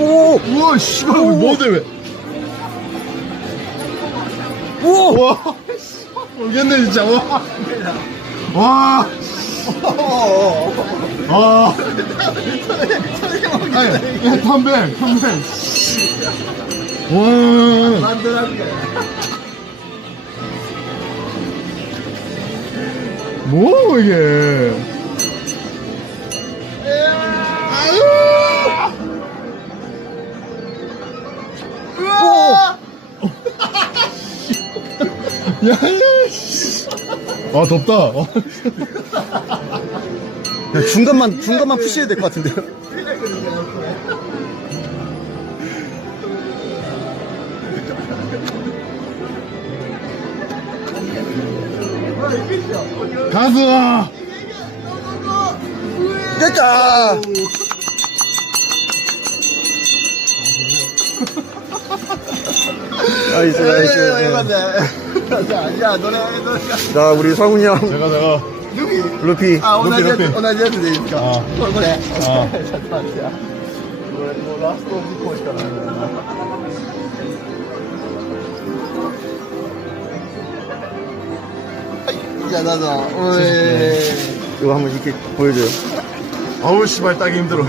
오! 우와, 씨발, 오. 뭐돼, 왜? 오! 와, 모르겠네, 진짜. 와. 와. 와. 아니, 야, 컴백, 컴백. 와. 뭐, 이게. 야, 씨. 아, 덥다. 어. 야, 중간만, 중간만 푸시해야 될 것 같은데요? 가수! 됐다! 나이스 나이스. 네. 나이스 야 노래 노래 자 우리 서훈이 형. 제가 제가. 루피. 루피. 아 루피, 루피. 오늘 루피 오늘 루피 오늘 루피 야, 나도. 오이. 네. 이거 한번 이렇게 보여줘요. 아우 씨발 따기 힘들어.